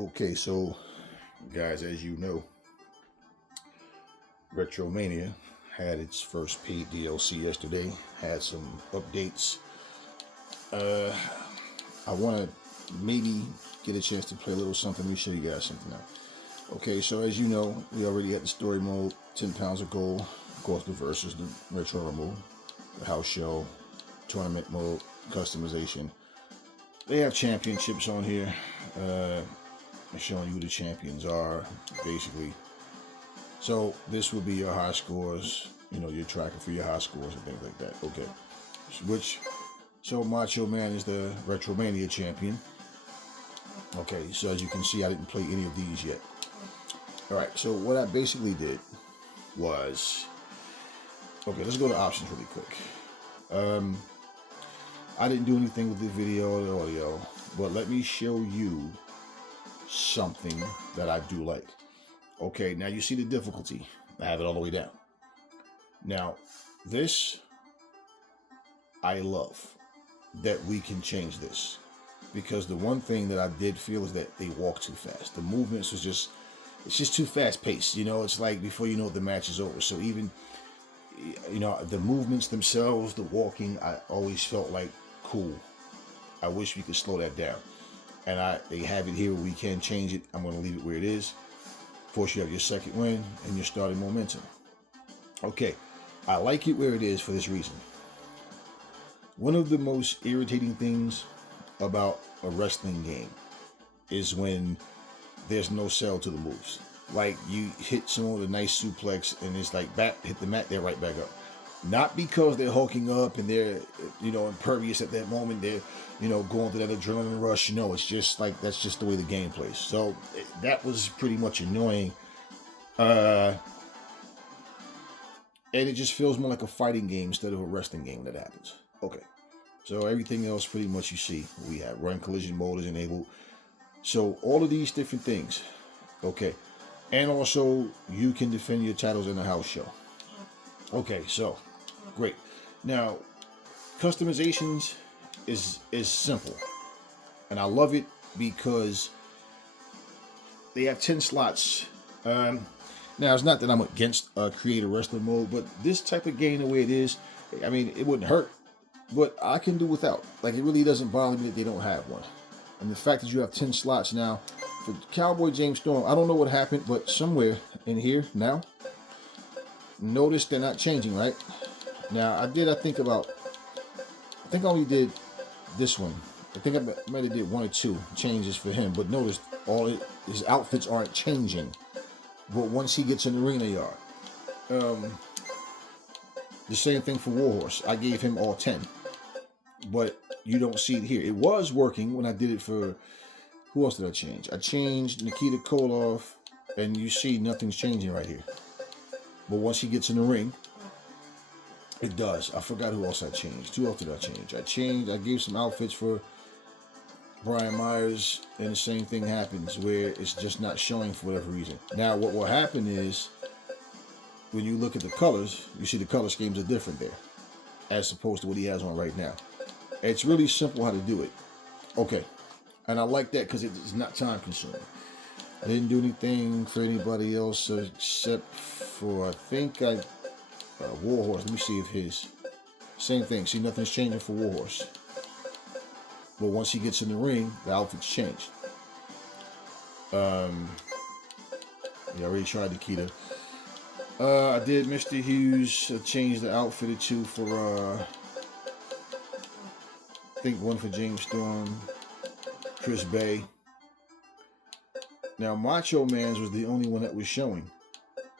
Okay, so guys, as you know, Retromania had its first paid DLC yesterday. Had some updates. Uh, I want to maybe get a chance to play a little something. Let me show you guys something now. Okay, so as you know, we already had the story mode, 10 pounds of gold. Of course, the versus, the retro mode, the house show, tournament mode, customization. They have championships on here. Showing you who the champions are, basically. So this will be your high scores, your tracker for your high scores and things like that. Okay. So Macho Man is the Retromania champion. Okay, so as you can see, I didn't play any of these yet. All right, so what I basically did was, okay, let's go to options really quick. I didn't do anything with the video or the audio, but let me show you something that I do like. Okay, now you see the difficulty. I have it all the way down. Now, this, I love that we can change this. Because the one thing that I did feel is that they walk too fast. The movements was it's just too fast paced. It's like before you know the match is over. So even, the movements themselves, the walking, I always felt like, cool. I wish we could slow that down. And they have it here where we can change it. I'm going to leave it where it is. Of course, you have your second win and your starting momentum. Okay, I like it where it is for this reason. One of the most irritating things about a wrestling game is when there's no sell to the moves. Like you hit someone with a nice suplex and it's like hit the mat, they're right back up. Not because they're hulking up and they're, impervious at that moment. They're, going through that adrenaline rush. No, it's just like, that's just the way the game plays. So that was pretty much annoying. And it just feels more like a fighting game instead of a wrestling game that happens. Okay. So everything else pretty much you see. We have run collision mode is enabled. So all of these different things. Okay. And also you can defend your titles in the house show. Okay, so great. Now, customizations is simple. And I love it because they have 10 slots. Now, it's not that I'm against creator wrestling mode, but this type of game, the way it is, I mean, it wouldn't hurt. But I can do without. Like, it really doesn't bother me that they don't have one. And the fact that you have 10 slots now, for Cowboy James Storm, I don't know what happened, but somewhere in here now, notice they're not changing, right? Now, I think I only did this one. I think I might have did one or two changes for him, but notice his outfits aren't changing. But once he gets in the ring, they are. The same thing for Warhorse. I gave him all 10. But you don't see it here. It was working when I did it for... Who else did I change? I changed Nikita Koloff, and you see nothing's changing right here. But once he gets in the ring, it does. I forgot who else I changed. Who else did I change? I gave some outfits for Brian Myers, and the same thing happens where it's just not showing for whatever reason. Now, what will happen is, when you look at the colors, you see the color schemes are different there, as opposed to what he has on right now. It's really simple how to do it. Okay. And I like that because it's not time consuming. I didn't do anything for anybody else except for, I think Warhorse. Let me see if his... Same thing. See, nothing's changing for Warhorse. But once he gets in the ring, the outfit's changed. I already tried Nikita. I did Mr. Hughes. Changed the outfit or two for, I think one for James Storm, Chris Bay. Now, Macho Man's was the only one that was showing.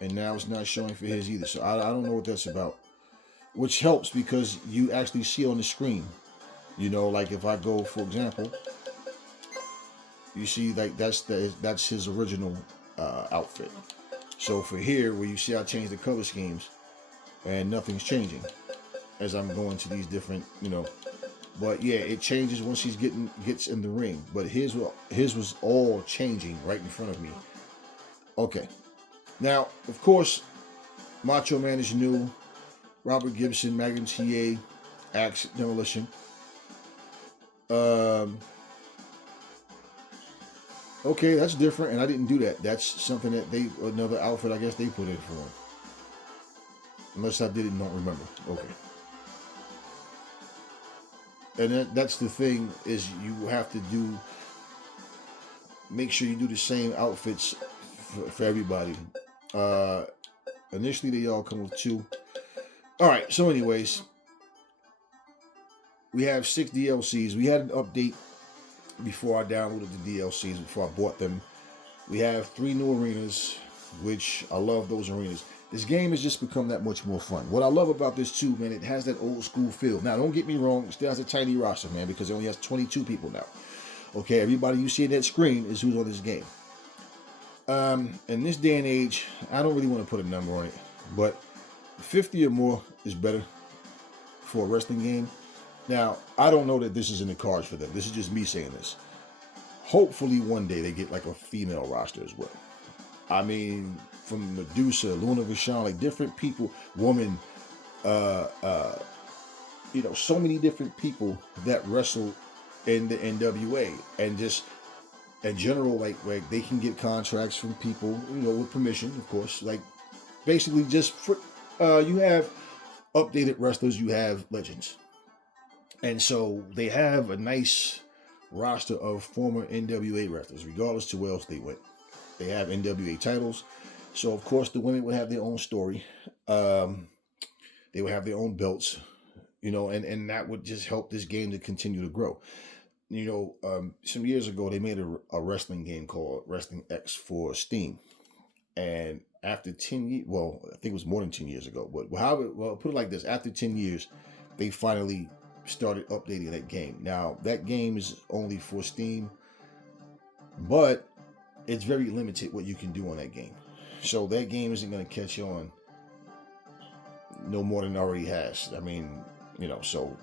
And now it's not showing for his either. So I don't know what that's about. Which helps because you actually see on the screen. Like if I go, for example, you see like that's his original outfit. So for here, where you see I changed the color schemes and nothing's changing as I'm going to these different, But yeah, it changes once he gets in the ring. But his was all changing right in front of me. Okay. Now, of course, Macho Man is new. Robert Gibson, Magnum TA, Axe Demolition. Okay, that's different, and I didn't do that. That's something that another outfit, I guess they put in for him. Unless I did it and don't remember. Okay. And that's the thing is you have to make sure you do the same outfits for everybody. Uh, Initially, they all come with two. All right. So, anyways, we have 6 DLCs. We had an update before I downloaded the DLCs, before I bought them. We have 3 new arenas, which I love those arenas. This game has just become that much more fun. What I love about this too, man, it has that old school feel. Now, don't get me wrong, it still has a tiny roster, man, because it only has 22 people now. Okay, everybody you see in that screen is who's on this game. In this day and age, I don't really want to put a number on it, but 50 or more is better for a wrestling game. Now, I don't know that this is in the cards for them. This is just me saying this. Hopefully, one day they get like a female roster as well. I mean, from Medusa, Luna Vachon, like different people, woman, so many different people that wrestle in the NWA, and just in general, like they can get contracts from people, with permission, of course. Like basically, just for you have updated wrestlers, you have legends, and so they have a nice roster of former NWA wrestlers, regardless to where else they went. They have NWA titles, so of course the women would have their own story. They would have their own belts, and that would just help this game to continue to grow. Some years ago they made a wrestling game called Wrestling X for Steam, and after 10 years, well, I think it was more than 10 years ago, but put it like this: after 10 years, they finally started updating that game. Now that game is only for Steam, but it's very limited what you can do on that game. So that game isn't going to catch on no more than it already has. I mean, so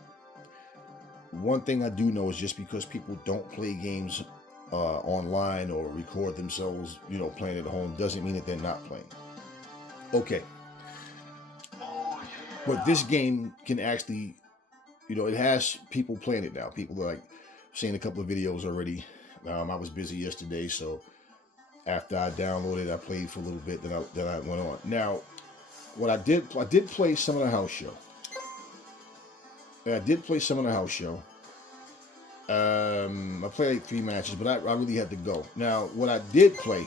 one thing I do know is just because people don't play games online or record themselves, playing at home, doesn't mean that they're not playing. Okay. But this game can actually, it has people playing it now. People are like seeing a couple of videos already. I was busy yesterday, so after I downloaded, I played for a little bit. Then I went on. Now, what I did play some of the house show. I played like 3 matches, but I really had to go. Now, what I did play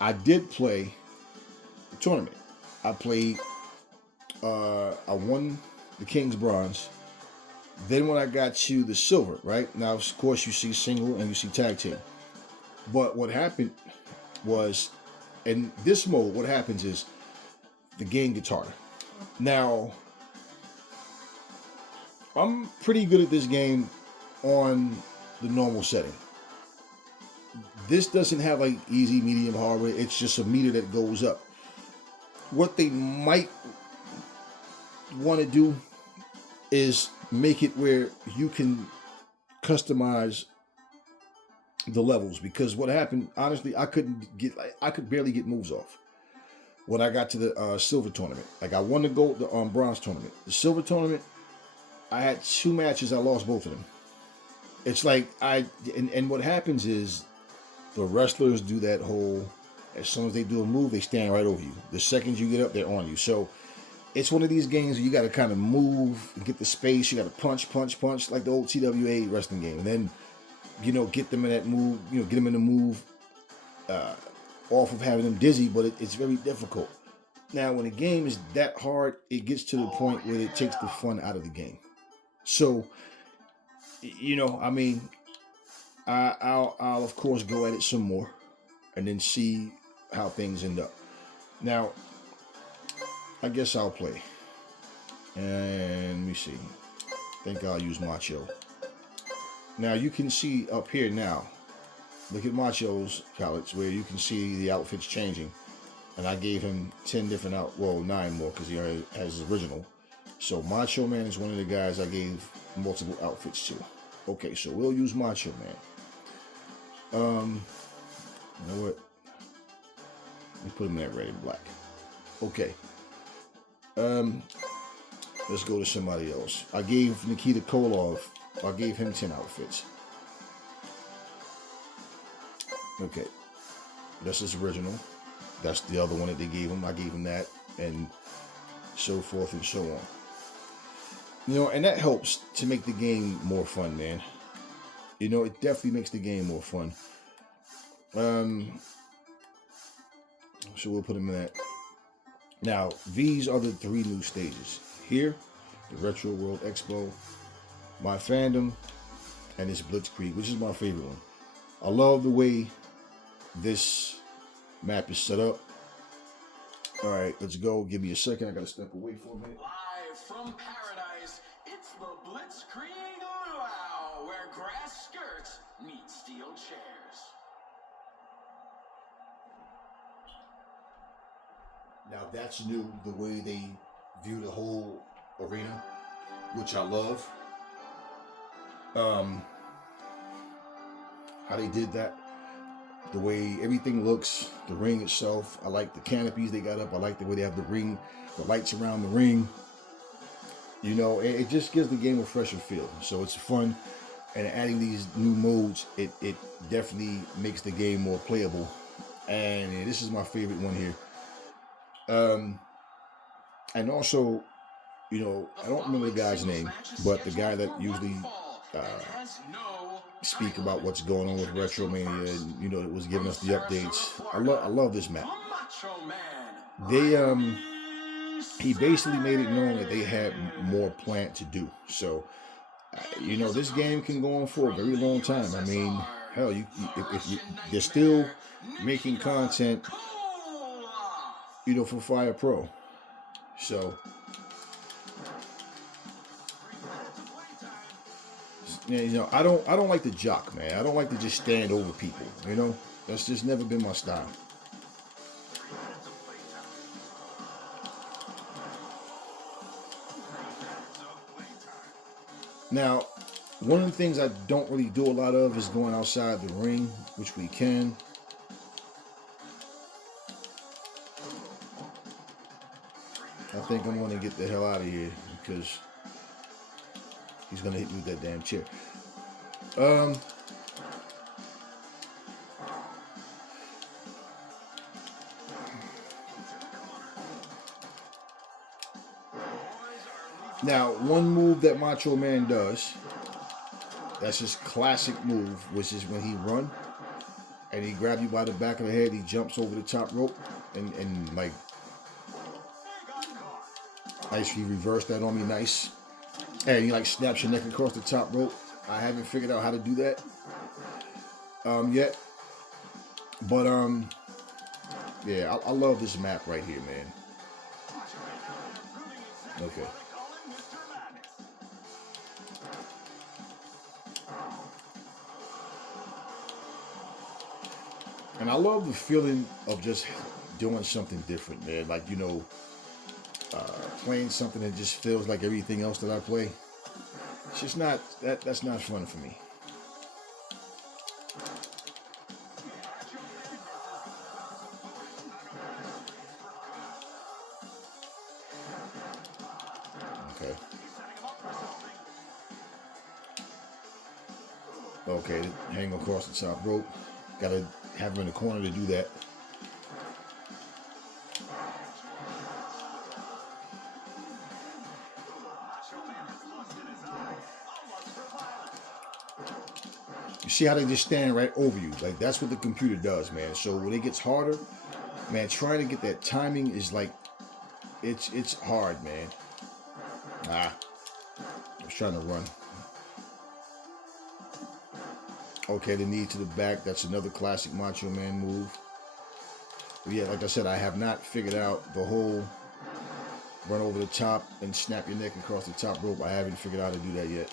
the tournament. I played. I won the King's Bronze. Then when I got to the silver, right? Now, of course, you see single and you see tag team. But what happened was, in this mode, what happens is the game gets harder. Now, I'm pretty good at this game on the normal setting. This doesn't have like easy, medium, hard. It's just a meter that goes up. What they might want to do is make it where you can customize the levels, because what happened, honestly, I could barely get moves off when I got to the silver tournament. Like I won the bronze tournament. The silver tournament, I had 2 matches. I lost both of them. It's like and what happens is the wrestlers do that whole, as soon as they do a move, they stand right over you. The second you get up, they're on you. So it's one of these games where you got to kind of move and get the space. You got to punch, like the old TWA wrestling game. And then, get them in that move, get them in the move off of having them dizzy, but it's very difficult. Now, when a game is that hard, it gets to the point where it takes the fun out of the game. So, I mean, I'll of course go at it some more and then see how things end up. Now, I guess I'll play. And let me see. I think I'll use Macho. Now you can see up here now. Look at Macho's palettes where you can see the outfits changing. And I gave him 10 different 9 more because he already has his original. So Macho Man is one of the guys I gave multiple outfits to. Okay, so we'll use Macho Man. You know what? Let me put him in that red and black. Okay. Let's go to somebody else. I gave Nikita Koloff, I gave him 10 outfits. Okay, that's his original. That's the other one that they gave him. I gave him that, and so forth and so on. You know, and that helps to make the game more fun, man. You know, it definitely makes the game more fun. So we'll put him in that. Now, these are the 3 new stages. Here, the Retro World Expo, my fandom, and this Blitzkrieg, which is my favorite one. I love the way this map is set up. All right, let's go. Give me a second. I gotta step away for a minute. Live from paradise, it's the Blitzkrieg Luau, where grass skirts meet steel chairs. Now that's new, the way they view the whole arena, which I love. How they did that, the way everything looks, the ring itself. I like the canopies they got up. I like the way they have the ring, the lights around the ring. You know, it just gives the game a fresher feel. So it's fun, and adding these new modes, it definitely makes the game more playable. And this is my favorite one here. And also, you know, I don't remember the guy's name, but the guy that usually speak about what's going on with RETROMANIA, and you know, it was giving us the updates. I love this map. He basically made it known that they had more planned to do. So, you know, this game can go on for a very long time. I mean, hell, they're still making content, you know, for Fire Pro. So, you know, I don't like to jock, man. I don't like to just stand over people. You know, that's just never been my style. Now, one of the things I don't really do a lot of is going outside the ring, which we can. I think I'm going to get the hell out of here because he's going to hit me with that damn chair. Now, one move that Macho Man does, that's his classic move, which is when he run and he grabs you by the back of the head, he jumps over the top rope and like, nice, he reversed that on me, nice. And he like snaps your neck across the top rope. I haven't figured out how to do that yet. But yeah, I love this map right here, man. Okay. And I love the feeling of just doing something different, man. Like, you know, playing something that just feels like everything else that I play. It's just not, that's not fun for me. Okay. Okay, hang across the top rope. Gotta have him in the corner to do that. You see how they just stand right over you? Like, that's what the computer does, man. So when it gets harder, man, trying to get that timing is like, it's hard, man. I was trying to run. Okay, the knee to the back. That's another classic Macho Man move. But yeah, like I said, I have not figured out the whole run over the top and snap your neck across the top rope. I haven't figured out how to do that yet.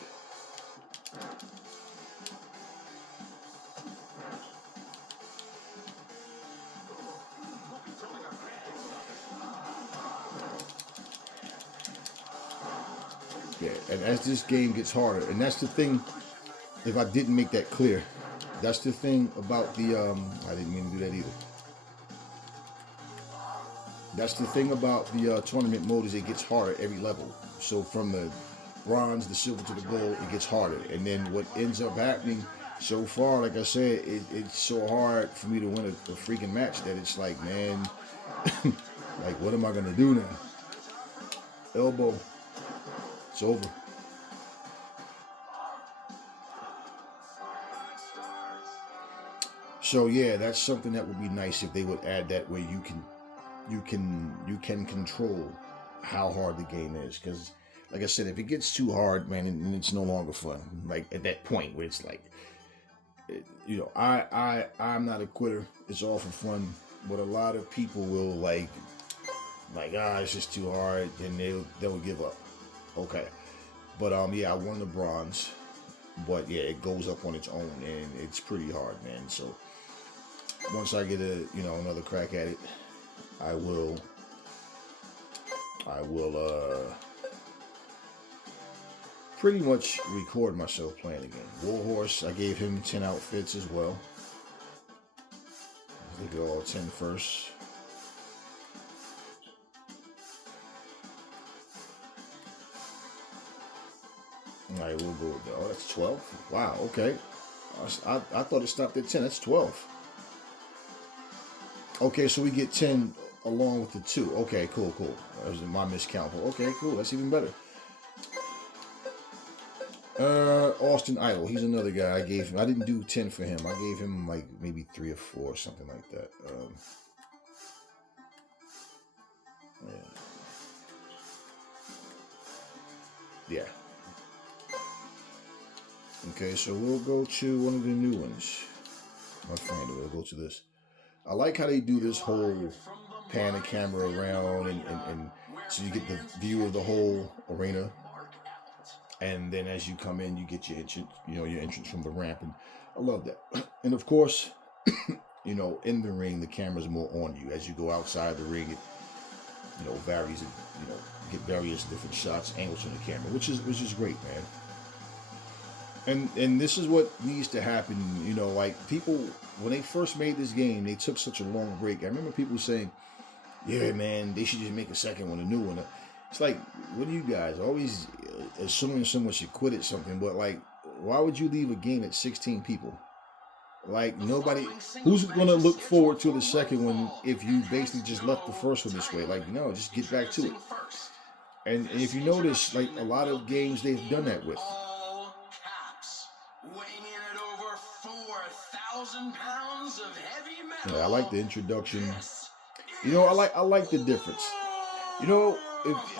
Yeah, and as this game gets harder, and that's the thing, if I didn't make that clear, that's the thing about the, I didn't mean to do that either. That's the thing about the tournament mode is it gets harder every level. So from the bronze, the silver to the gold, it gets harder. And then what ends up happening so far, like I said, it's so hard for me to win a freaking match that it's like, man, like, what am I gonna do now? Elbow. It's over. So yeah, that's something that would be nice if they would add that where you can control how hard the game is. Because like I said, if it gets too hard, man, and it's no longer fun. Like at that point where it's like, you know, I'm not a quitter. It's all for fun. But a lot of people will like it's just too hard, and they'll give up. Okay, but yeah, I won the bronze. But yeah, it goes up on its own, and it's pretty hard, man. So once I get another crack at it, I will pretty much record myself playing again. Warhorse, I gave him 10 outfits as well. Look at all 10 first. All right, we'll go with that. Oh, that's 12. Wow, okay. I thought it stopped at 10. That's 12. Okay, so we get 10 along with the 2. Okay, cool. That was my miscount. Okay, cool. That's even better. Austin Idol. He's another guy I gave him. I didn't do 10 for him. I gave him like maybe 3 or 4 or something like that. Yeah. Okay, so we'll go to one of the new ones. My friend, we'll go to this. I like how they do this whole pan the camera around and so you get the view of the whole arena. And then as you come in, you get your entrance from the ramp, and I love that. And of course, in the ring, the camera's more on you. As you go outside the ring, it varies. Get various different shots, angles from the camera, which is great, man. And this is what needs to happen. Like people when they first made this game, they took such a long break. I remember people saying, "Yeah, man, they should just make a second one, a new one." It's like, what are you guys always assuming someone should quit at something? But like, why would you leave a game at 16 people? Like nobody, who's gonna look forward to the second one if you basically just left the first one this way? Like, no, just get back to it. And if you notice, like a lot of games they've done that with. Yeah, I like the introduction. I like the difference. I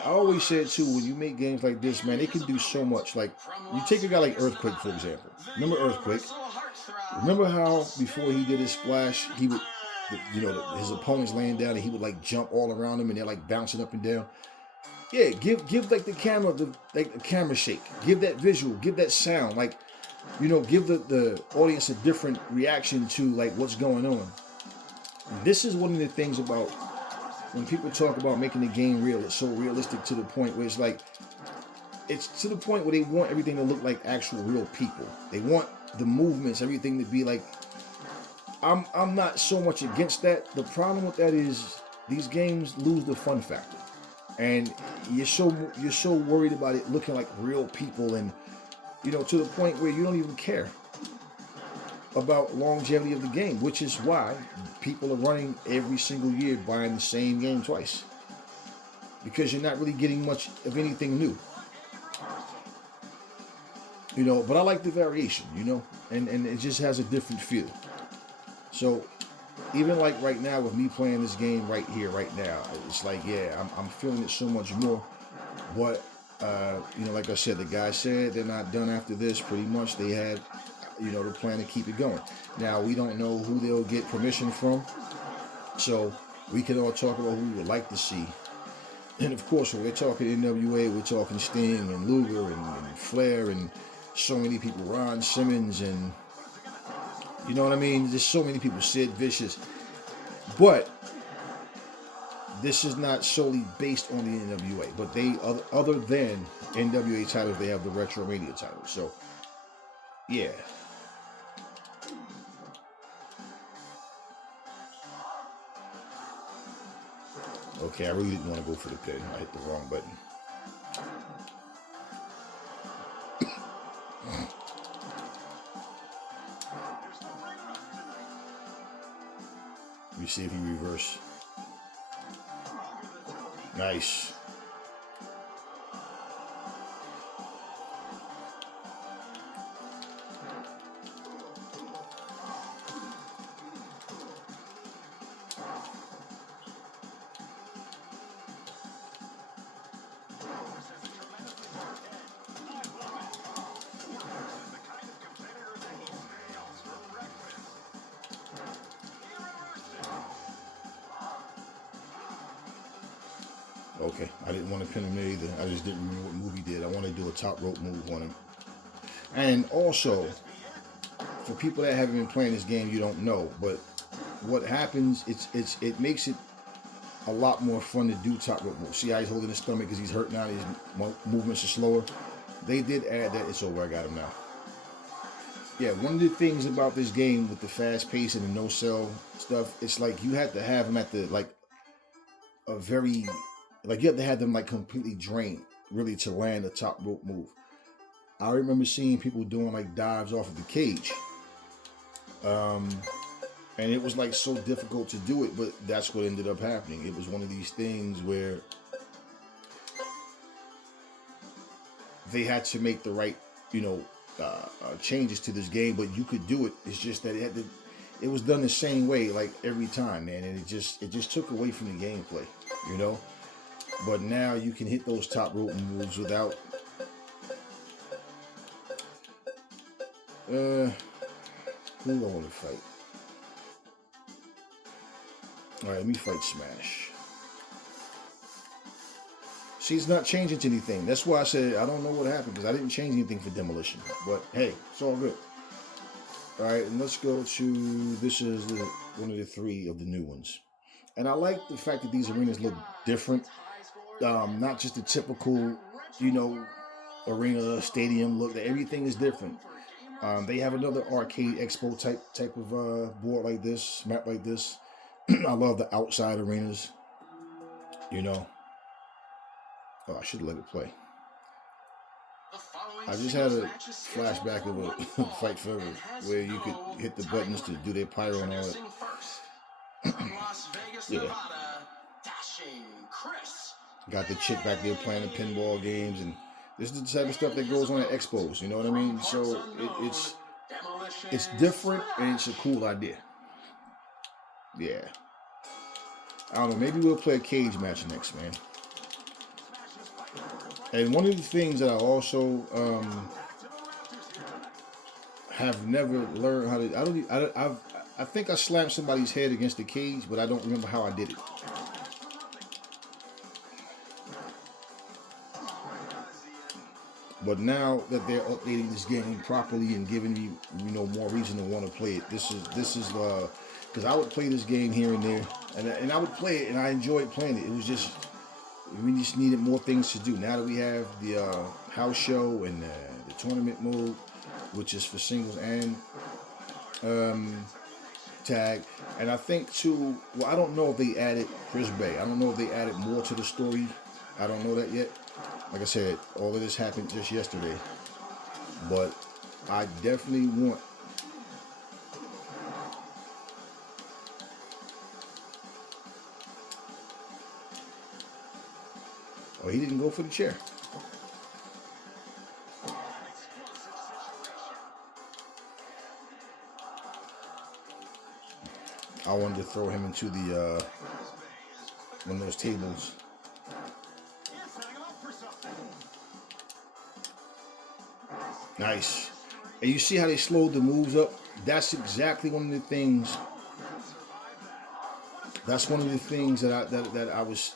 always said too, when you make games like this, man, they can do so much. Like, you take a guy like Earthquake, for example. Remember Earthquake? Remember how before he did his splash, he would, his opponent's laying down and he would like jump all around him and they're like bouncing up and down. Yeah, give like the camera, the camera shake. Give that visual, give that sound. Like, give the audience a different reaction to like what's going on. This is one of the things about when people talk about making the game real, it's so realistic to the point where it's to the point where they want everything to look like actual real people. They want the movements, everything to be like. I'm not so much against that. The problem with that is these games lose the fun factor, and you're so worried about it looking like real people, and to the point where you don't even care about longevity of the game, which is why people are running every single year buying the same game twice, because you're not really getting much of anything new. But I like the variation, and it just has a different feel. So even like right now with me playing this game right here, right now, it's like, yeah, I'm feeling it so much more. But like I said, the guy said they're not done after this. Pretty much they had the plan to keep it going. Now, we don't know who they'll get permission from, so we can all talk about who we would like to see. And of course, when we're talking NWA, we're talking Sting and Luger and Flair and so many people, Ron Simmons, and you know what I mean? There's so many people, Sid Vicious. But this is not solely based on the NWA, but they, other than NWA titles, they have the RETROMANIA title. So, yeah. Okay, I really didn't want to go for the pin. I hit the wrong button. Let me see if he reverse. Nice. Okay, I didn't want to pin him there either. I just didn't remember what move he did. I want to do a top rope move on him. And also, for people that haven't been playing this game, you don't know, but what happens, it makes it a lot more fun to do top rope moves. See how he's holding his stomach because he's hurt now. His movements are slower. They did add that. It's over. I got him now. Yeah, one of the things about this game with the fast pace and the no sell stuff, it's like you have to have them at the a very you have to have them completely drained really to land a top rope move. I remember seeing people doing dives off of the cage. And it was so difficult to do it, but that's what ended up happening. It was one of these things where they had to make the right, changes to this game, but you could do it. It's just that it was done the same way every time, man, and it just took away from the gameplay, But now you can hit those top rope moves without. Who do I want to fight? All right, let me fight Smash. See, it's not changing to anything. That's why I said I don't know what happened, because I didn't change anything for Demolition. But hey, it's all good. All right, and let's go to, this is one of the 3 of the new ones. And I like the fact that these arenas look different. Not just the typical, arena, stadium look. Everything is different. They have another arcade expo type of board like this, map like this. I love the outside arenas, Oh, I should let it play. I just had a flashback of a Fight Forever where you could hit the buttons to do their pyro and all that. Yeah. Got the chick back there playing the pinball games, and this is the type of stuff that goes on at expos, you know what I mean? So it's different, and it's a cool idea. Yeah. I don't know, maybe we'll play a cage match next, man. And one of the things that I also have never learned how to, I think I slammed somebody's head against the cage, but I don't remember how I did it. But now that they're updating this game properly and giving me, more reason to want to play it, this is because I would play this game here and there, and I would play it, and I enjoyed playing it. It was just, we just needed more things to do. Now that we have the house show and the tournament mode, which is for singles and tag, and I think too, well, I don't know if they added Chris Bay. I don't know if they added more to the story. I don't know that yet. Like I said, all of this happened just yesterday, but I definitely want. Oh, he didn't go for the chair. I wanted to throw him into the one of those tables. Nice. And you see how they slowed the moves up? That's exactly one of the things. That's one of the things that I was,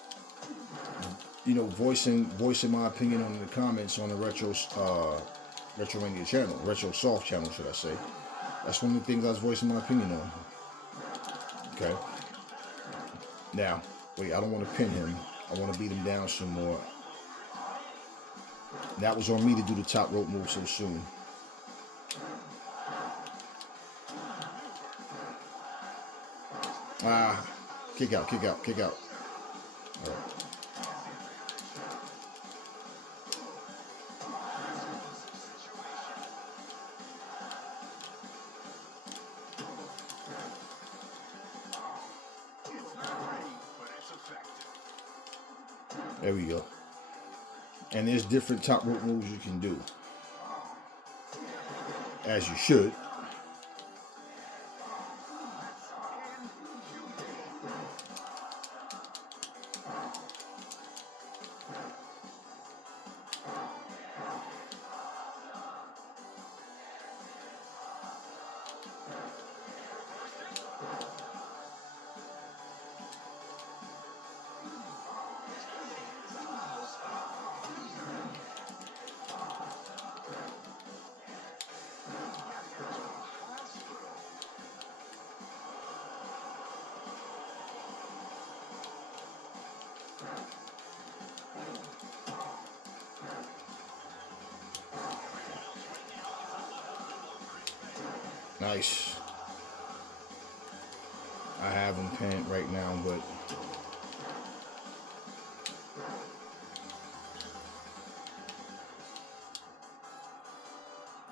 voicing my opinion on in the comments on the RETROMANIA channel, Retro Soft channel, should I say? That's one of the things I was voicing my opinion on. Okay. Now, wait, I don't want to pin him. I want to beat him down some more. That was on me to do the top rope move so soon. Kick out, kick out, kick out. All right. There we go. And there's different top rope moves you can do, as you should. Nice. I have him pinned right now, but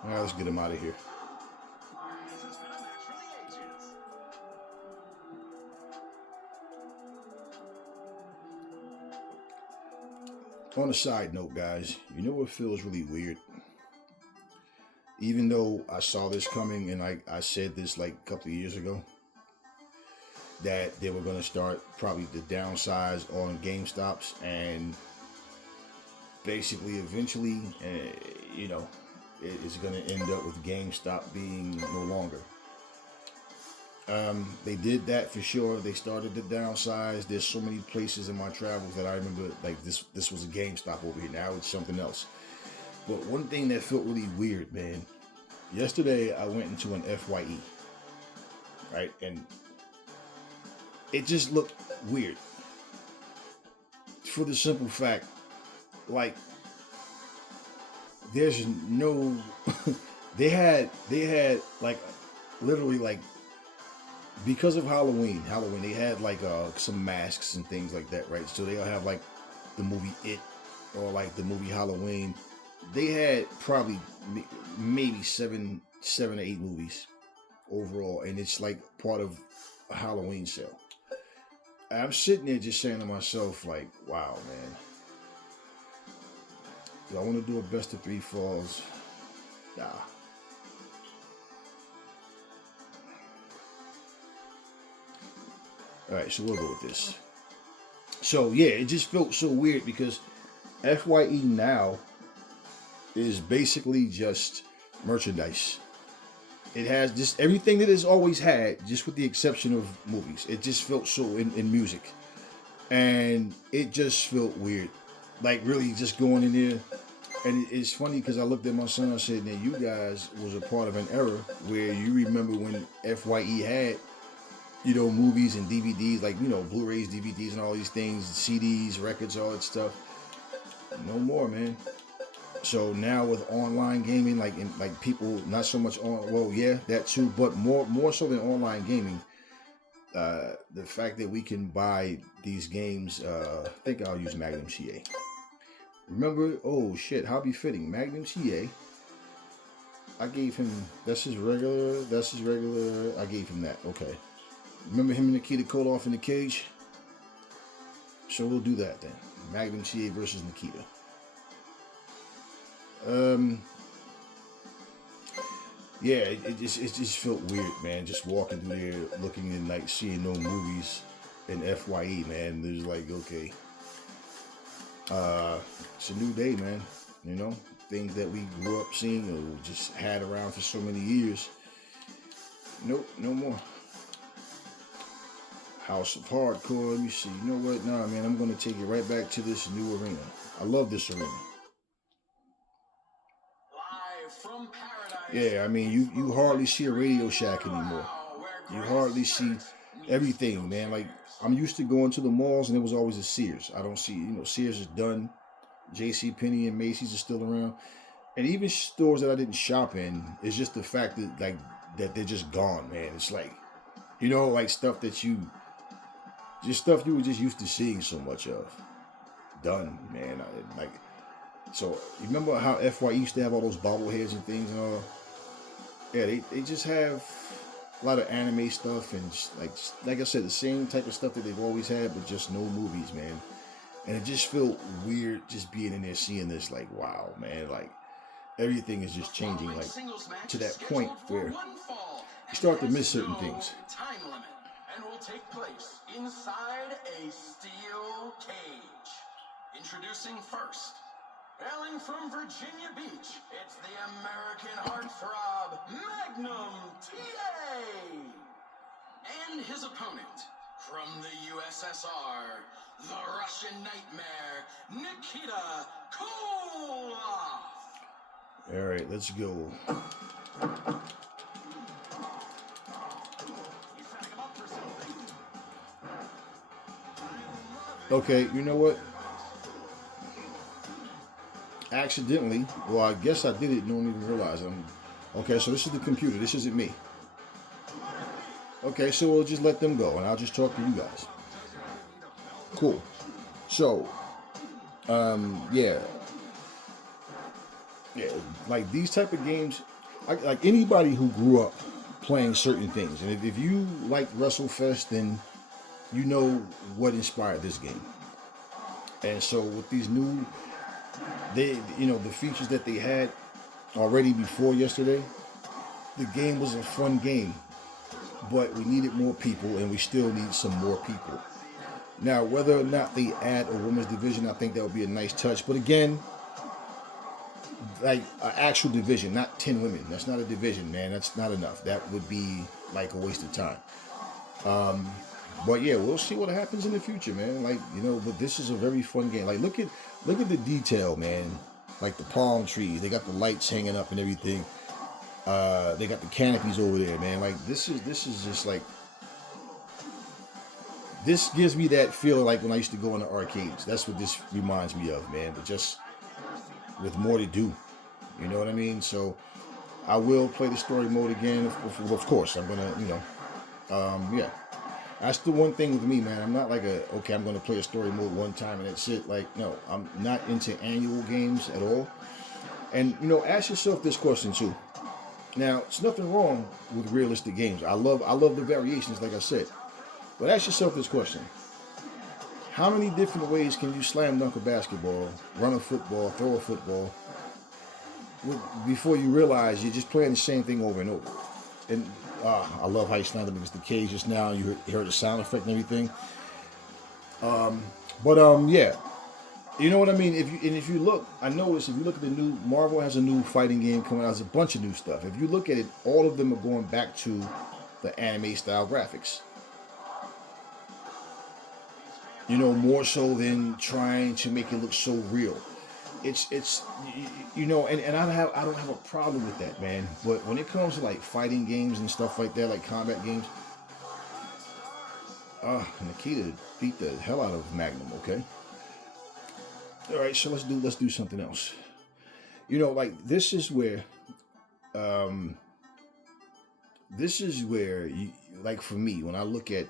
all right, let's get him out of here. On a side note, guys, you know what feels really weird? Even though I saw this coming, and I said this like a couple of years ago, that they were going to start probably the downsize on GameStops, and basically eventually, you know, it's going to end up with GameStop being no longer. They did that for sure. They started to downsize. There's so many places in my travels that I remember, like this was a GameStop over here. Now it's something else. But one thing that felt really weird, man. Yesterday I went into an FYE, right? And it just looked weird. For the simple fact, like, there's no they had like literally, like, because of Halloween, they had like some masks and things like that, right? So they'll have like the movie It, or like the movie Halloween. They had probably maybe seven or eight movies overall, and it's like part of a Halloween sale. I'm sitting there just saying to myself, like, wow, man. Do I want to do a best of 3 falls? Nah. Alright, so we'll go with this. So, yeah, it just felt so weird because FYE now is basically just merchandise. It has just everything that it's always had, just with the exception of movies. It just felt so in music. And it just felt weird. Like, really just going in there. And it's funny because I looked at my son and I said, now you guys was a part of an era where you remember when FYE had, you know, movies and DVDs, like, you know, Blu-rays, DVDs, and all these things, CDs, records, all that stuff. No more, man. So now with online gaming, like people, not so much on, well, yeah, that too, but more so than online gaming, the fact that we can buy these games, I think I'll use Magnum CA. Remember, oh shit, how befitting, Magnum CA. I gave him, that's his regular, I gave him that, okay. Remember him and Nikita Koloff in the cage? So we'll do that then. Magnum CA versus Nikita. Yeah, it just felt weird, man. Just walking through there, looking and like seeing no movies in FYE, man. There's like, okay, it's a new day, man. You know, things that we grew up seeing or just had around for so many years. Nope, no more. House of Hardcore. Let me see. You know what? Nah, man, I'm gonna take it right back to this new arena. I love this arena. Yeah, I mean, you hardly see a Radio Shack anymore. You hardly see everything, man. Like, I'm used to going to the malls and it was always a Sears. I don't see, you know, Sears is done. JCPenney and Macy's are still around. And even stores that I didn't shop in, it's just the fact that, like, that they're just gone, man. It's like, you know, like stuff you were just used to seeing so much of. Done, man. So, you remember how FY used to have all those bobbleheads and things and all? Yeah, they just have a lot of anime stuff and just, like I said, the same type of stuff that they've always had, but just no movies, man. And it just felt weird just being in there seeing this. Like, wow, man, like everything is just changing, like to that point where you start to miss certain things. Time limit and will take place inside a steel cage. Introducing first, hailing from Virginia Beach, it's the American heartthrob Magnum TA. And his opponent, from the USSR, the Russian nightmare, Nikita Koloff. All right, let's go. Okay, you know what? Accidentally, well, I guess I did it and don't even realize it. Okay, so this is the computer. This isn't me. Okay, so we'll just let them go, and I'll just talk to you guys. Cool. So, yeah, like these type of games, like anybody who grew up playing certain things, and if you like WrestleFest, then you know what inspired this game. And so with these new, the features that they had already before yesterday, the game was a fun game, but we needed more people, and we still need some more people. Now, whether or not they add a women's division, I think that would be a nice touch. But again, like an actual division, not 10 women. That's not a division, man. That's not enough. That would be like a waste of time. But yeah, we'll see what happens in the future, man. Like, but this is a very fun game. Like, look at the detail, man. Like the palm trees, they got the lights hanging up and everything. They got the canopies over there, man. Like this is just like, this gives me that feeling like when I used to go in the arcades. That's what this reminds me of, man. But just with more to do, you know what I mean? So I will play the story mode again. Of course, I'm gonna, yeah. That's the one thing with me, man. I'm not like I'm going to play a story mode one time and that's it. Like, no, I'm not into annual games at all. And, ask yourself this question too. Now, it's nothing wrong with realistic games. I love the variations, like I said. But ask yourself this question. How many different ways can you slam dunk a basketball, run a football, throw a football, before you realize you're just playing the same thing over and over? And I love how you slammed it against the cage just now. You heard the sound effect and everything. Yeah, you know what I mean. If you look, I noticed if you look at the new Marvel has a new fighting game coming out. There's a bunch of new stuff. If you look at it, all of them are going back to the anime style graphics. More so than trying to make it look so real. It's and I don't have a problem with that, man. But when it comes to like fighting games and stuff like that, like combat games, Nikita beat the hell out of Magnum. Okay, all right, so let's do something else. Like this is where you, like for me, when I look at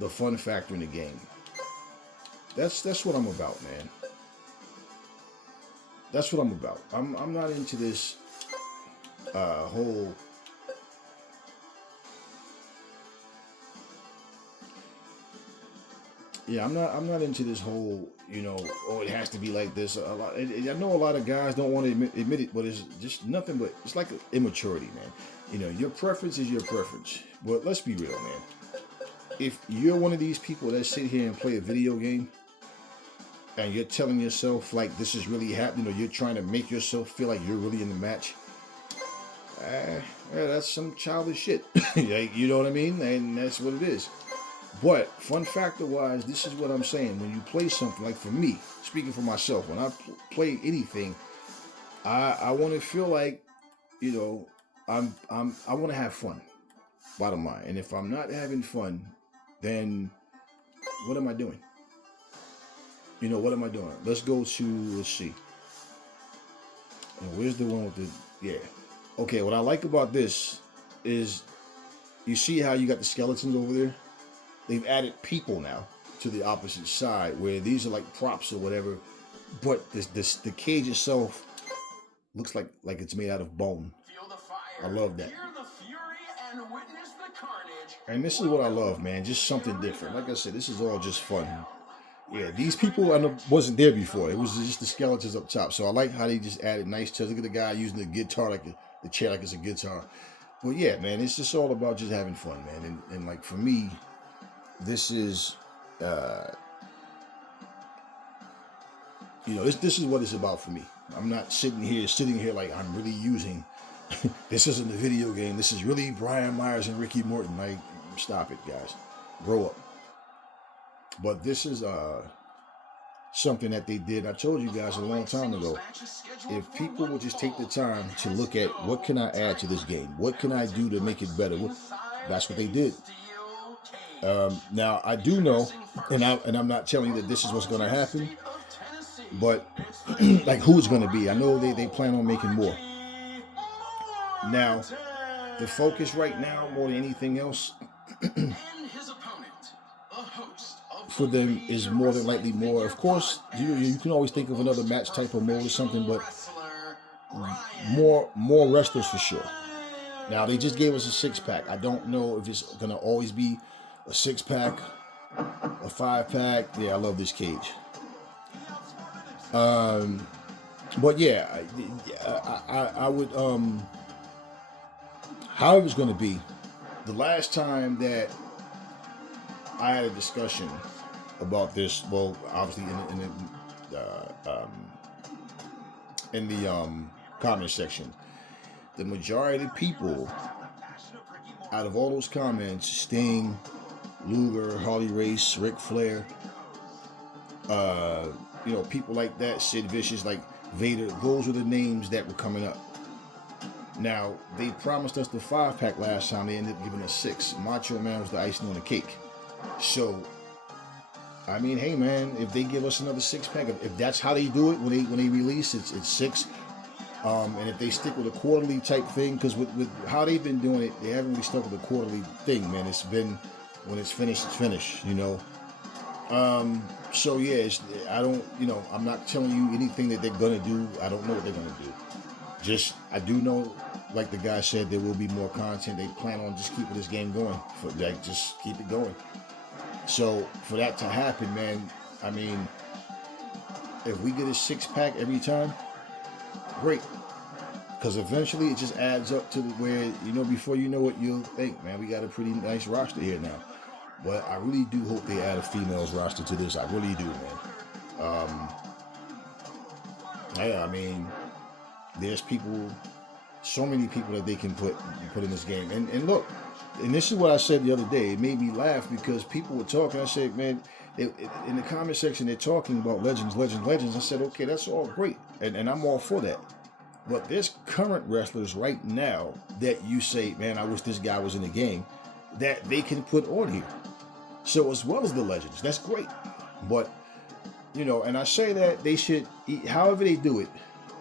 the fun factor in the game, that's what I'm about, man. That's what I'm about. I'm not into this whole I'm not into this whole it has to be like this. I know a lot of guys don't want to admit it, but it's just nothing but it's like immaturity, man. Your preference is your preference, but let's be real, man. If you're one of these people that sit here and play a video game and you're telling yourself like this is really happening, or you're trying to make yourself feel like you're really in the match, yeah, that's some childish shit. You know what I mean? And that's what it is. But fun factor wise, this is what I'm saying. When you play something, like for me, speaking for myself, when I play anything, I want to feel like, I want to have fun. Bottom line. And if I'm not having fun, then what am I doing? What am I doing? Let's see. And where's the one with the, Okay, what I like about this is, you see how you got the skeletons over there? They've added people now to the opposite side, where these are like props or whatever, but the cage itself looks like it's made out of bone. Feel the fire, I love that. hear the fury, and witness the carnage. And this is what I love, man. Just something different. Like I said, this is all just fun. Yeah, these people wasn't there before. It was just the skeletons up top. So I like how they just added nice touch. Look at the guy using the guitar the chair like it's a guitar. But yeah, man, it's just all about just having fun, man. And like for me, this is, this is what it's about for me. I'm not sitting here like I'm really using. This isn't a video game. This is really Brian Myers and Ricky Morton. Like, stop it, guys. Grow up. But this is something that they did. I told you guys a long time ago. If people would just take the time to look at what can I add to this game, what can I do to make it better, that's what they did. Now I do know, and I'm not telling you that this is what's going to happen, but like who it's going to be. I know they plan on making more. Now, the focus right now, more than anything else, for them is more than likely more. Of course, you can always think of another match type of mode or something, but more wrestlers for sure. Now they just gave us a 6-pack. I don't know if it's gonna always be a 6-pack, a 5-pack. Yeah, I love this cage. But yeah, I would however it's gonna be. The last time that I had a discussion about this, well, obviously in the comment section, the majority of people, out of all those comments, Sting, Luger, Harley Race, Ric Flair, people like that, Sid Vicious, like Vader, those were the names that were coming up. Now, they promised us the 5-pack last time. They ended up giving us 6. Macho Man was the icing on the cake. So, I mean, hey man, if they give us another 6-pack, if that's how they do it when they release, it's 6. And if they stick with a quarterly type thing, because with how they've been doing it, they haven't really stuck with a quarterly thing, man. It's been, when it's finished, So yeah, I'm not telling you anything that they're gonna do. I don't know what they're gonna do. Just, I do know, like the guy said, there will be more content. They plan on just keeping this game going. Just keep it going. So for that to happen, man, I mean, if we get a 6-pack every time, great. Because eventually it just adds up to where, before you know it, you'll think, man, we got a pretty nice roster here now. But I really do hope they add a females roster to this. I really do, man. Yeah, I mean, there's so many people that they can put in this game. And look, and this is what I said the other day. It made me laugh because people were talking. I said, man, in the comment section, they're talking about legends. I said, okay, that's all great. And I'm all for that. But there's current wrestlers right now that you say, man, I wish this guy was in the game, that they can put on here. So as well as the legends, that's great. But, and I say that they should, however they do it,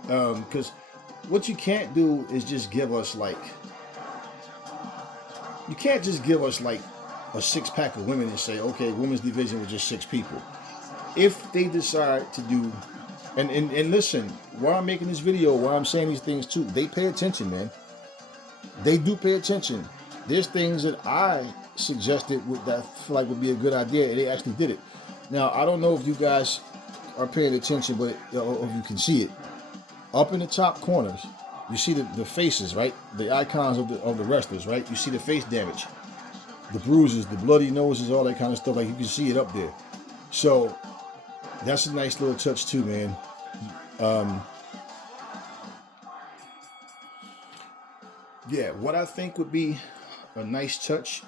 because what you can't do is just give us you can't just give us like a 6-pack of women and say, okay, women's division was just 6 people. If they decide to do, and listen, while I'm making this video, while I'm saying these things too, they pay attention, man. They do pay attention. There's things that I suggested that I feel like would be a good idea, and they actually did it. Now, I don't know if you guys are paying attention, but or if you can see it. Up in the top corners, you see the faces, right? The icons of the wrestlers, right? You see the face damage, the bruises, the bloody noses, all that kind of stuff. Like, you can see it up there. So that's a nice little touch too, man. Yeah, what I think would be a nice touch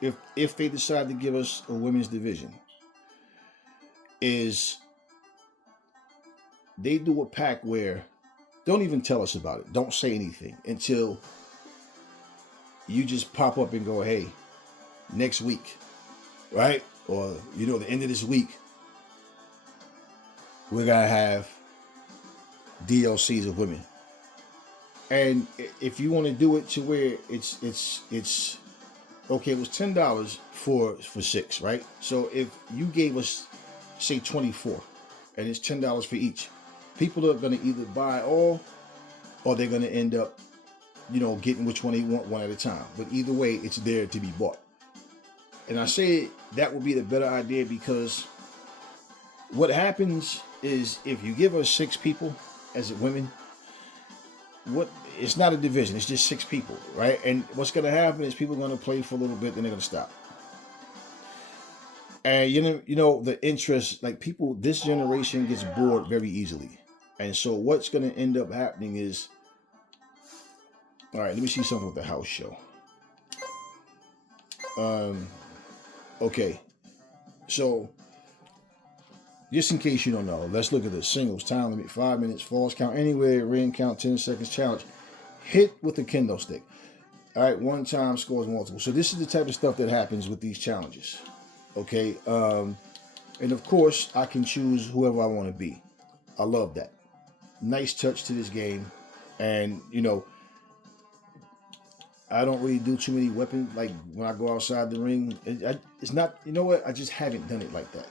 if they decide to give us a women's division is they do a pack where don't even tell us about it. Don't say anything until you just pop up and go, hey, next week, right? Or, the end of this week, we're going to have DLCs of women. And if you want to do it to where it's okay, it was $10 for 6, right? So if you gave us, say, 24, and it's $10 for each, people are going to either buy all, or they're going to end up, getting which one they want one at a time. But either way, it's there to be bought. And I say that would be the better idea because what happens is if you give us 6 people as women, what it's not a division, it's just 6 people, right? And what's going to happen is people are going to play for a little bit, then they're going to stop. And you know the interest, like people, this generation gets bored very easily. And so what's going to end up happening is, all right, let me see something with the house show. Okay, so just in case you don't know, let's look at the singles time limit: 5 minutes, falls count anywhere, ring count 10 seconds challenge, hit with the kendo stick. All right, one time scores multiple. So this is the type of stuff that happens with these challenges. Okay, and of course I can choose whoever I want to be. I love that. Nice touch to this game, and you know, I don't really do too many weapons. Like when I go outside the ring, it's not. You know what? I just haven't done it like that.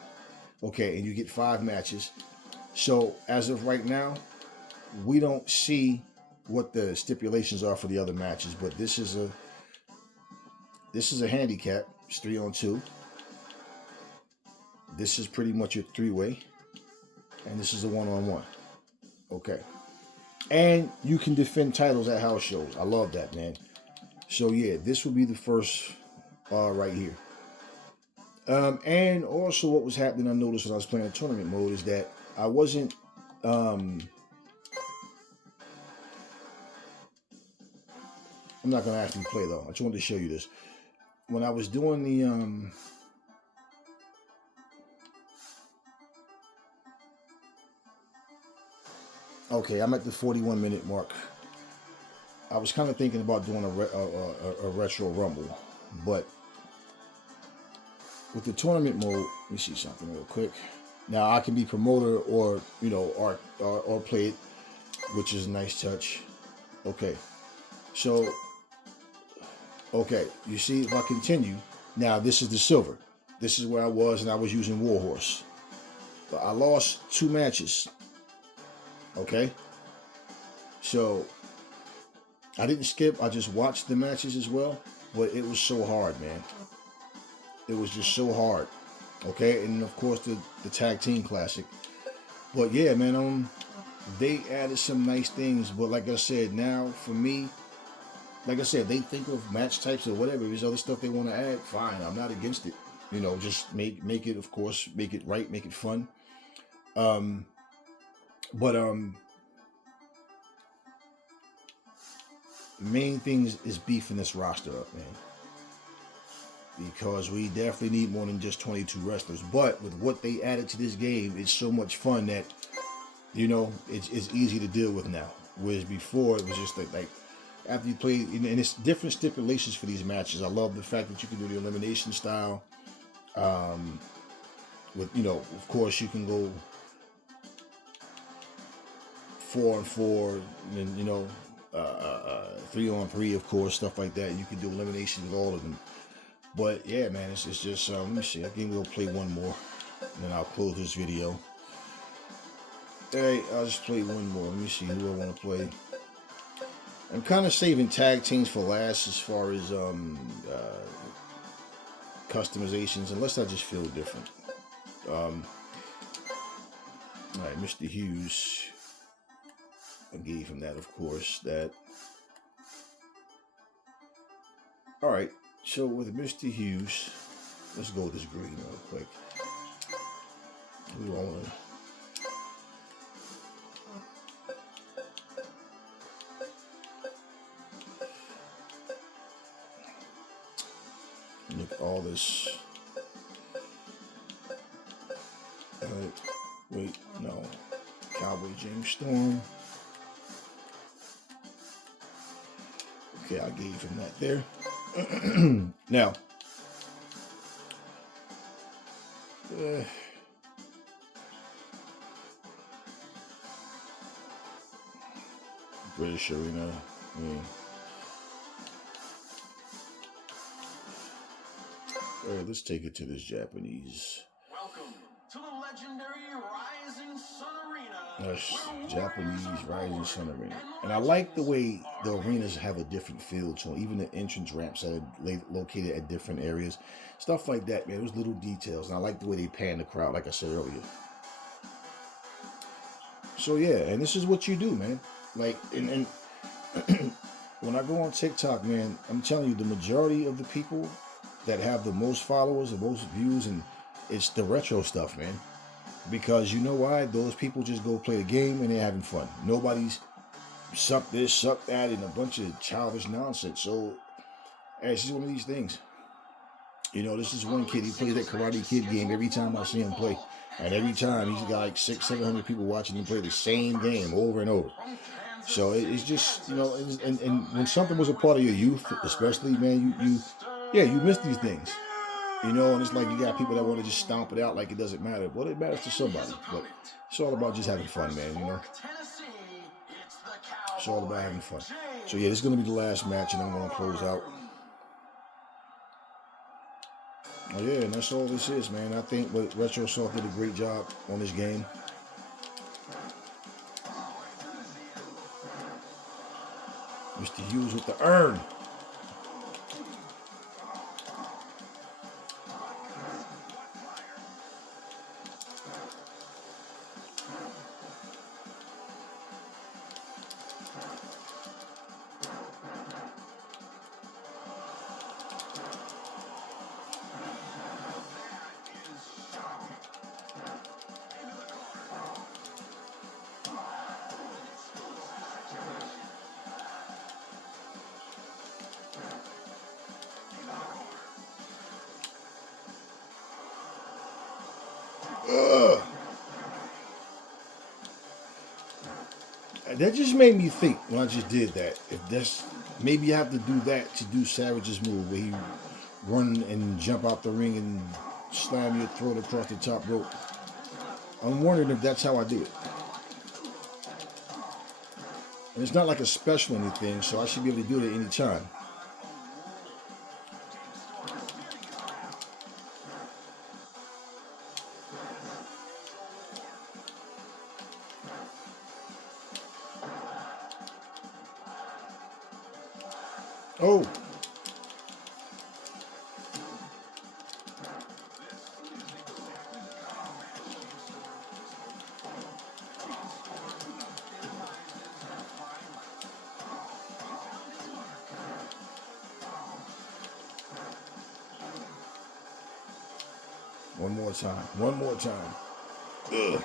Okay, and you get 5 matches. So as of right now, we don't see what the stipulations are for the other matches, but this is a handicap. It's 3-on-2. This is pretty much your 3-way, and this is a 1-on-1. Okay, and you can defend titles at house shows. I love that, man. So yeah, this will be the first right here. And also what was happening, I noticed when I was playing the tournament mode, is that I wasn't I'm not gonna ask you to play though. I just wanted to show you this. When I was doing the okay, I'm at the 41-minute mark. I was kind of thinking about doing a retro rumble, but with the tournament mode, let me see something real quick. Now I can be promoter or or play it, which is a nice touch. Okay, so okay, you see if I continue. Now this is the silver. This is where I was, and I was using Warhorse. But I lost 2 matches. Okay, so I didn't skip. I just watched the matches as well, but it was so hard, man. It was just so hard. Okay, and of course the tag team classic. But yeah, man, they added some nice things. But like I said, now for me, like I said, they think of match types or whatever. There's other stuff they want to add. Fine, I'm not against it. You know, just make it, of course, make it right, make it fun. But the main thing is beefing this roster up, man. Because we definitely need more than just 22 wrestlers. But with what they added to this game, it's so much fun that, you know, it's easy to deal with now. Whereas before, it was just like after you play, and it's different stipulations for these matches. I love the fact that you can do the elimination style. With, you know, of course, you can go 4-on-4, and you know, 3-on-3, of course, stuff like that. You can do elimination with all of them. But yeah, man, it's just let me see. I think we'll play one more, and then I'll close this video. All right, I'll just play one more. Let me see who I want to play. I'm kind of saving tag teams for last as far as customizations, unless I just feel different. All right, Mr. Hughes. I gave him that, of course. That. All right. So with Mr. Hughes, let's go with this green real quick. We want to. Look at all this. Wait, no. Cowboy James Storm. Okay, I gave him that there. Now, British Arena. Yeah. All right, let's take it to this Japanese. Welcome to the legendary Rising Sun Arena. Japanese Rising Sun Arena. And I like the way the arenas have a different feel to them. Even the entrance ramps that are located at different areas. Stuff like that, man. Those little details. And I like the way they pan the crowd, like I said earlier. So yeah, and this is what you do, man. Like, and when I go on TikTok, man, I'm telling you, the majority of the people that have the most followers, the most views, and it's the retro stuff, man. Because you know why? Those people just go play the game and they're having fun. Nobody's suck this, suck that, and a bunch of childish nonsense. So, hey, it's just one of these things. You know, this is one kid. He plays that Karate Kid game every time I see him play. And every time he's got like 600-700 people watching him play the same game over and over. So it's just, you know, and when something was a part of your youth, especially, man, you miss these things. You know, and it's like you got people that want to just stomp it out like it doesn't matter. Well, it matters to somebody. But it's all about just having fun, man, you know. It's all about having fun. So yeah, this is going to be the last match, and I'm going to close out. Oh yeah, and that's all this is, man. I think RetroSoft did a great job on this game. Mr. Hughes with the urn. Ugh. That just made me think when I just did that. If that's maybe you have to do that to do Savage's move where he run and jump out the ring and slam your throat across the top rope. I'm wondering if that's how I do it. And it's not like a special anything, so I should be able to do it at any time. Oh. One more time. One more time. Ugh.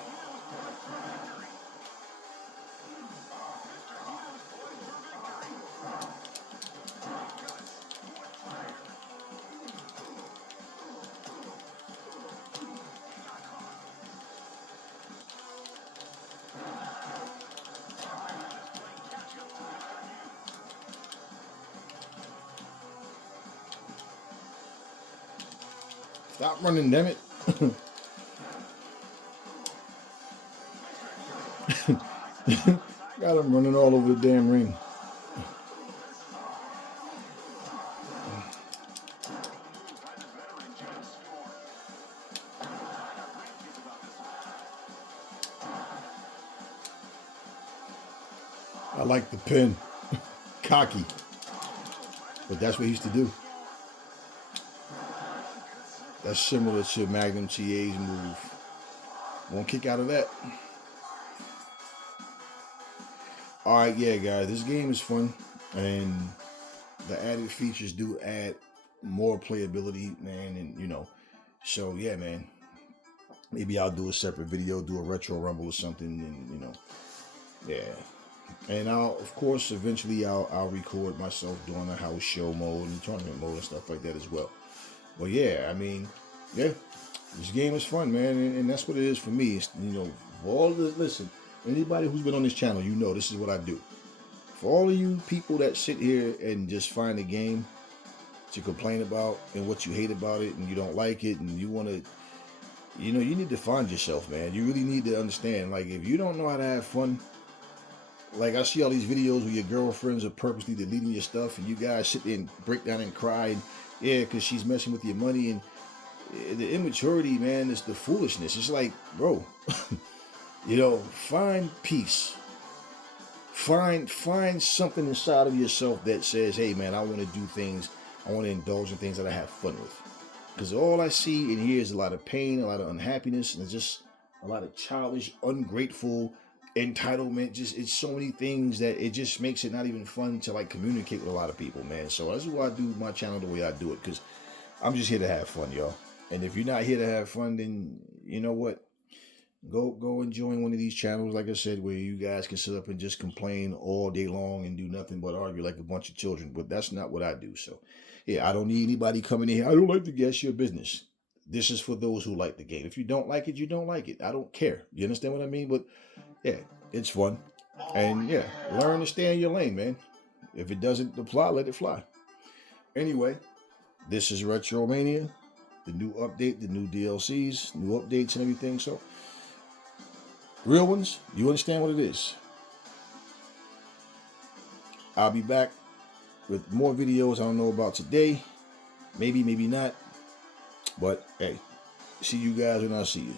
Stop running, damn it. Got him running all over the damn ring. I like the pin. Cocky. But that's what he used to do. That's similar to Magnum TA's move. Won't kick out of that. Alright, yeah, guys. This game is fun. And the added features do add more playability, man. And, you know. So, yeah, man. Maybe I'll do a separate video, do a retro rumble or something. And, you know. Yeah. And of course, eventually I'll record myself doing a house show mode and tournament mode and stuff like that as well. But yeah, I mean, yeah, this game is fun, man, and that's what it is for me. It's, you know, for all the listen, anybody who's been on this channel, you know, this is what I do. For all of you people that sit here and just find a game to complain about and what you hate about it and you don't like it and you want to, you know, you need to find yourself, man. You really need to understand. Like, if you don't know how to have fun. Like, I see all these videos where your girlfriends are purposely deleting your stuff and you guys sit there and break down and cry and yeah, because she's messing with your money and the immaturity, man, is the foolishness. It's like, bro, you know, find peace. Find something inside of yourself that says, hey, man, I want to do things. I want to indulge in things that I have fun with. Because all I see and hear is a lot of pain, a lot of unhappiness, and just a lot of childish, ungrateful, entitlement. Just it's so many things that it just makes it not even fun to like communicate with a lot of people, man. So that's why I do my channel the way I do it, because I'm just here to have fun, y'all. And if you're not here to have fun, then you know what? Go and join one of these channels, like I said, where you guys can sit up and just complain all day long and do nothing but argue like a bunch of children. But that's not what I do. So, yeah, I don't need anybody coming in here. I don't like the game. That's your business. This is for those who like the game. If you don't like it, you don't like it. I don't care. You understand what I mean? But yeah, it's fun. And yeah, learn to stay in your lane, man. If it doesn't apply, let it fly. Anyway, this is Retromania, the new update, the new DLCs, new updates and everything. So, real ones, you understand what it is. I'll be back with more videos. I don't know about today. Maybe, maybe not. But hey, see you guys when I see you.